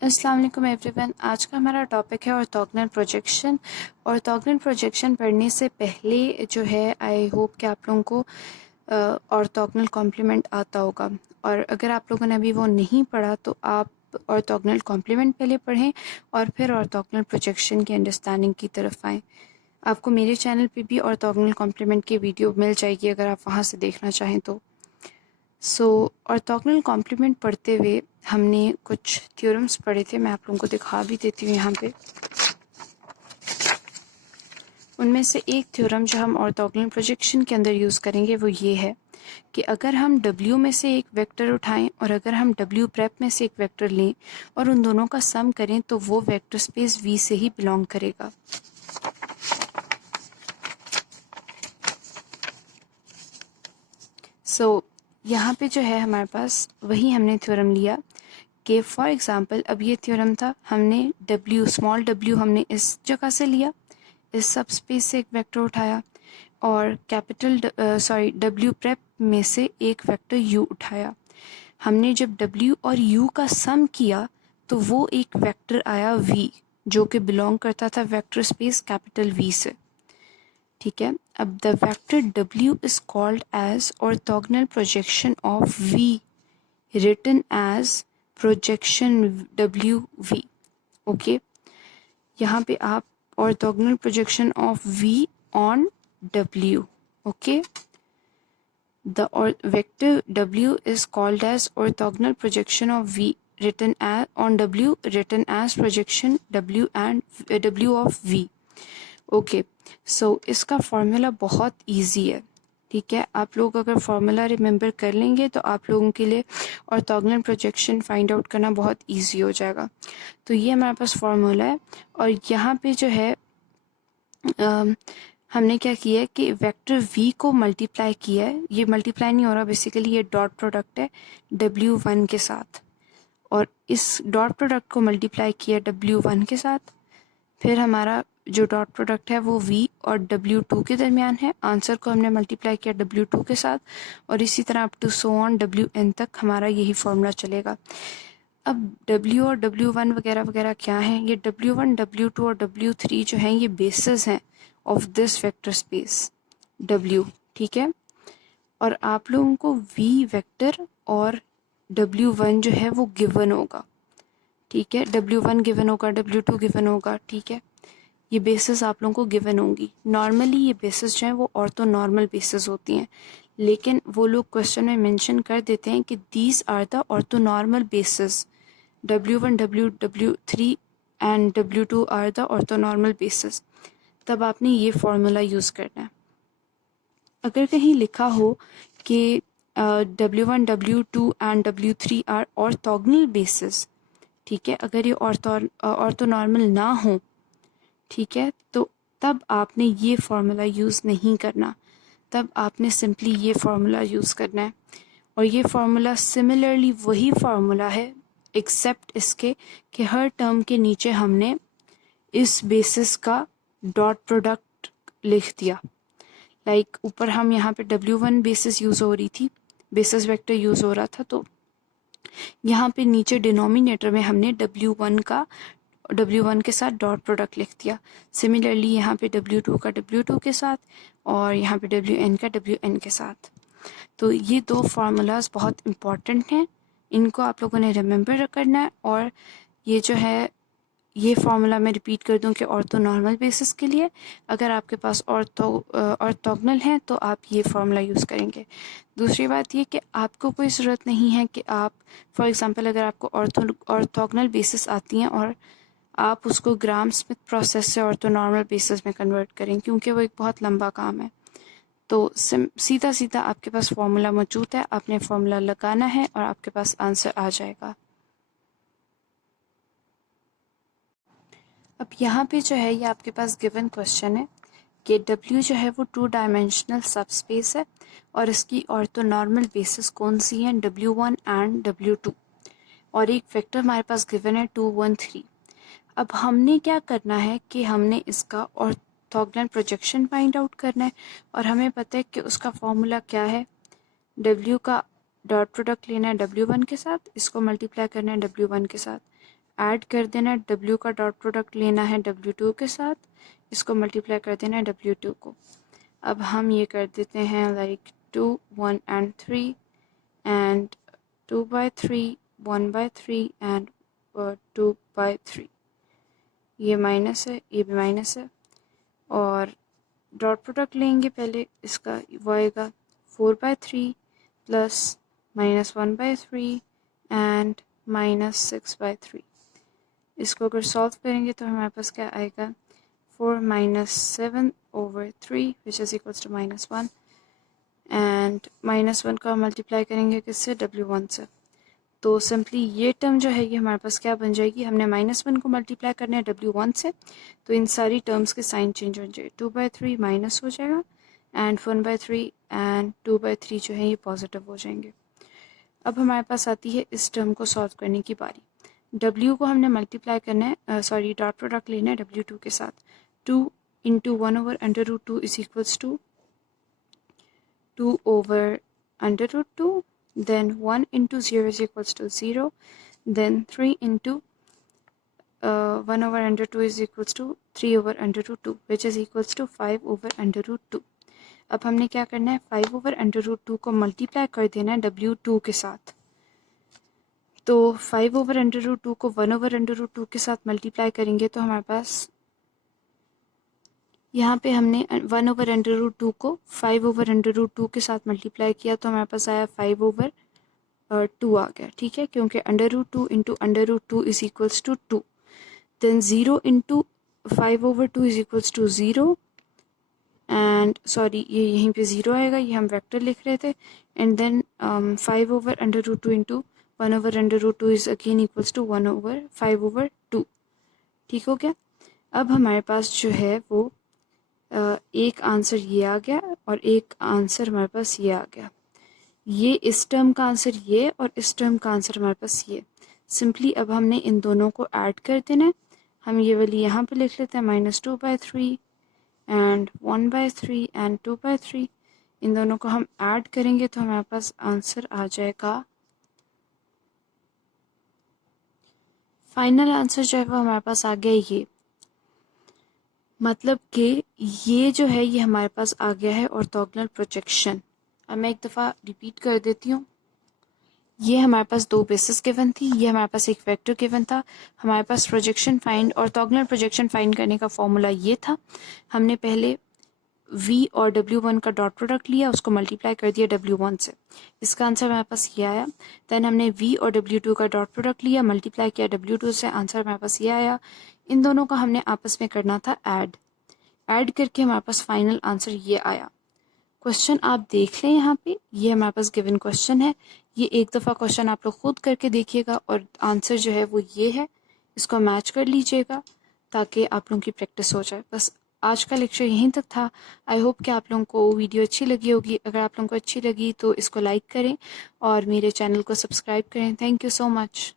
अस्सलाम वालेकुम एवरीवन। आज का हमारा टॉपिक है ऑर्थोगोनल प्रोजेक्शन। ऑर्थोगोनल प्रोजेक्शन पढ़ने से पहले जो है आई होप कि आप लोगों को ऑर्थोगोनल कॉम्प्लीमेंट आता होगा, और अगर आप लोगों ने अभी वो नहीं पढ़ा तो आप ऑर्थोगोनल कॉम्प्लीमेंट पहले पढ़ें और फिर ऑर्थोगोनल प्रोजेक्शन की अंडरस्टैंडिंग की तरफ आएँ। आपको मेरे चैनल पे भी ऑर्थोगोनल कॉम्प्लीमेंट की वीडियो मिल जाएगी अगर आप वहाँ से देखना चाहें तो। ऑर्थोगोनल कॉम्प्लीमेंट पढ़ते हुए हमने कुछ थ्योरम्स पढ़े थे, मैं आप लोगों को दिखा भी देती हूँ यहाँ पे। उनमें से एक थ्योरम जो हम ऑर्थोगोनल प्रोजेक्शन के अंदर यूज़ करेंगे वो ये है कि अगर हम W में से एक वेक्टर उठाएं और अगर हम W प्रेप में से एक वेक्टर लें और उन दोनों का सम करें तो वो वेक्टर स्पेस V से ही बिलोंग करेगा। यहाँ पे जो है हमारे पास वही हमने थ्योरम लिया कि फॉर एग्ज़ाम्पल अब ये थ्योरम था, हमने W स्मॉल w हमने इस जगह से लिया, इस सब स्पेस से एक वेक्टर उठाया और कैपिटल W प्रेप में से एक वेक्टर U उठाया। हमने जब W और U का सम किया तो वो एक वेक्टर आया V जो कि बिलोंग करता था वेक्टर स्पेस कैपिटल V से। ठीक है, अब the vector W is called as orthogonal projection of V written as projection WV। Okay, यहाँ पे आप orthogonal projection of V on W। Okay, the vector W is called as orthogonal projection of V written as on W written as projection W and W of V। Okay, so इसका formula बहुत easy है। ठीक है, आप लोग अगर formula remember कर लेंगे तो आप लोगों के लिए ऑर्थोगोनल प्रोजेक्शन फाइंड आउट करना बहुत इजी हो जाएगा। तो ये हमारे पास फार्मूला है और यहाँ पे जो है हमने क्या किया है कि वेक्टर v को मल्टीप्लाई किया है। ये मल्टीप्लाई नहीं हो रहा, बेसिकली ये डॉट प्रोडक्ट है W1 के साथ, और इस डॉट प्रोडक्ट को मल्टीप्लाई किया W1 के साथ। फिर हमारा जो डॉट प्रोडक्ट है वो V और W2 के दरमियान है। आंसर को हमने मल्टीप्लाई किया W2 के साथ और इसी तरह up to so on WN तक हमारा यही फॉर्मूला चलेगा। अब W और W1 वगैरह वगैरह क्या है, ये W1, W2 और W3 जो हैं ये बेसिस हैं of this vector space W। ठीक है, और आप लोगों को V वेक्टर और W1 जो है वो गिवन होगा। ठीक है, W1 गिवन होगा, W2 गिवन होगा। ठीक है, ये बेसिस आप लोगों को गिवन होंगी। नॉर्मली ये बेसिस जो हैं वो ऑर्थो नॉर्मल बेसिस होती हैं, लेकिन वो लोग क्वेश्चन में मेंशन कर देते हैं कि these are the orthonormal basis. W1, W3 and W2 are the orthonormal basis. तब आपने ये फॉर्मूला यूज़ करना है। अगर कहीं लिखा हो कि W1, W2 and W3 are orthogonal basis, ठीक है, अगर ये ऑर्थो नॉर्मल ना हो, ठीक है, तो तब आपने ये फार्मूला यूज़ नहीं करना। तब आपने सिंपली ये फार्मूला यूज़ करना है, और ये फार्मूला सिमिलरली वही फार्मूला है एक्सेप्ट इसके कि हर टर्म के नीचे हमने इस बेसिस का डॉट प्रोडक्ट लिख दिया। लाइक ऊपर हम यहाँ पे W1 बेसिस यूज़ हो रही थी, बेसिस वेक्टर यूज़ हो रहा था, तो यहाँ पे नीचे डिनोमिनेटर में हमने W1 के साथ डॉट प्रोडक्ट लिख दिया। सिमिलरली यहाँ पे W2 का W2 के साथ और यहाँ पे WN का WN के साथ। तो ये दो फार्मूलाज बहुत इम्पॉर्टेंट हैं, इनको आप लोगों ने रिमेंबर करना है। और ये जो है ये फार्मूला मैं रिपीट कर दूं कि ऑर्थो नॉर्मल बेसिस के लिए अगर आपके पास ऑर्थोगोनल है तो आप ये फार्मूला यूज़ करेंगे। दूसरी बात ये कि आपको कोई ज़रूरत नहीं है कि आप फॉर एग्जांपल अगर आपको ऑर्थोगोनल बेसिस आती हैं और आप उसको ग्राम स्मिथ प्रोसेस से ऑर्थो नॉर्मल बेसिस में कन्वर्ट करें, क्योंकि वो एक बहुत लंबा काम है। तो सीधा सीधा आपके पास फार्मूला मौजूद है, आपने फार्मूला लगाना है और आपके पास आंसर आ जाएगा। अब यहाँ पे जो है ये आपके पास गिवन क्वेश्चन है कि W जो है वो 2 डायमेंशनल सबस्पेस है और इसकी ऑर्थोनॉर्मल बेसिस कौन सी है, W1 एंड W2, और एक वेक्टर हमारे पास गिवन है 2, 1, 3। अब हमने क्या करना है कि हमने इसका ऑर्थोगोनल प्रोजेक्शन फाइंड आउट करना है, और हमें पता है कि उसका फॉर्मूला क्या है। W का डॉट प्रोडक्ट लेना है W1 के साथ, इसको मल्टीप्लाई करना है W1 के साथ, ऐड कर देना है, W का डॉट प्रोडक्ट लेना है W2 के साथ, इसको मल्टीप्लाई कर देना है W2 को। अब हम ये कर देते हैं लाइक 2, 1 and 3 and 2/3, 1/3 and 2/3। ये माइनस है, ये भी माइनस है, और डॉट प्रोडक्ट लेंगे पहले इसका, वो आएगा 4/3 प्लस -1/3 एंड -6/3। इसको अगर सॉल्व करेंगे तो हमारे पास क्या आएगा, 4 - 7/3 which is equals to -1, and -1 का मल्टीप्लाई करेंगे किससे, W1 से। तो सिंपली ये टर्म जो है ये हमारे पास क्या बन जाएगी, हमने -1 को मल्टीप्लाई करना है W1 से, तो इन सारी टर्म्स के साइन चेंज हो जाए, 2/3 माइनस हो जाएगा एंड 1/3 एंड 2/3 जो है ये पॉजिटिव हो जाएंगे। अब हमारे पास आती है इस टर्म को सॉल्व करने की बारी। W को हमने मल्टीप्लाई करना है, सॉरी डॉट प्रोडक्ट लेना है W2 के साथ। 2 × 1/√2 is equals to 2/√2, then 1 × 0 is equals to 0, then 3 × 1/√2 is equals to 3/√2 which is equals to 5/√2। अब हमने क्या करना है, 5/√2 को मल्टीप्लाई कर देना है W2 के साथ। तो 5/√2 को 1/√2 के साथ मल्टीप्लाई करेंगे तो हमारे पास यहाँ पे हमने 1/√2 को 5/√2 के साथ मल्टीप्लाई किया तो हमारे पास आया 5/2 आ गया, ठीक है, क्योंकि √2 × √2 is equals to 2, then 0 × 5/2 is equals to 0, and sorry ये यहीं पे 0 आएगा, ये हम वेक्टर लिख रहे थे, and then 5/√2 × 1/√2 is again equals to 1/5/2। ठीक हो गया। अब हमारे पास जो है वो एक आंसर ये आ गया और एक आंसर हमारे पास ये आ गया। ये इस टर्म का आंसर ये और इस टर्म का आंसर हमारे पास ये। सिंपली अब हमने इन दोनों को ऐड कर देना है। हम ये वाली यहाँ पे लिख लेते हैं -2/3 एंड 1/3 एंड 2/3। इन दोनों को हम ऐड करेंगे तो हमारे पास आंसर आ जाएगा, फाइनल आंसर जो है वो हमारे पास आ गया ये। मतलब कि ये जो है ये हमारे पास आ गया है ऑर्थोगोनल प्रोजेक्शन। अब मैं एक दफ़ा रिपीट कर देती हूँ। ये हमारे पास दो बेसिस गिवन थी, ये हमारे पास एक वेक्टर गिवन था, हमारे पास projection find, orthogonal projection find करने का फॉर्मूला ये था। हमने पहले V और W1 का डॉट प्रोडक्ट लिया, उसको मल्टीप्लाई कर दिया W1 से, इसका आंसर हमारे पास ये आया। देन हमने V और W2 का डॉट प्रोडक्ट लिया, मल्टीप्लाई किया W2 से, आंसर हमारे पास ये आया। इन दोनों का हमने आपस में करना था ऐड करके हमारे पास फाइनल आंसर ये आया। क्वेश्चन आप देख लें यहाँ पे, ये हमारे पास गिवन क्वेश्चन है। ये एक दफ़ा क्वेश्चन आप लोग खुद करके देखिएगा और आंसर जो है वो ये है, इसको मैच कर लीजिएगा ताकि आप लोगों की प्रैक्टिस हो जाए। बस आज का लेक्चर यहीं तक था। आई होप कि आप लोगों को वीडियो अच्छी लगी होगी। अगर आप लोगों को अच्छी लगी तो इसको लाइक करें और मेरे चैनल को सब्सक्राइब करें। Thank you so much.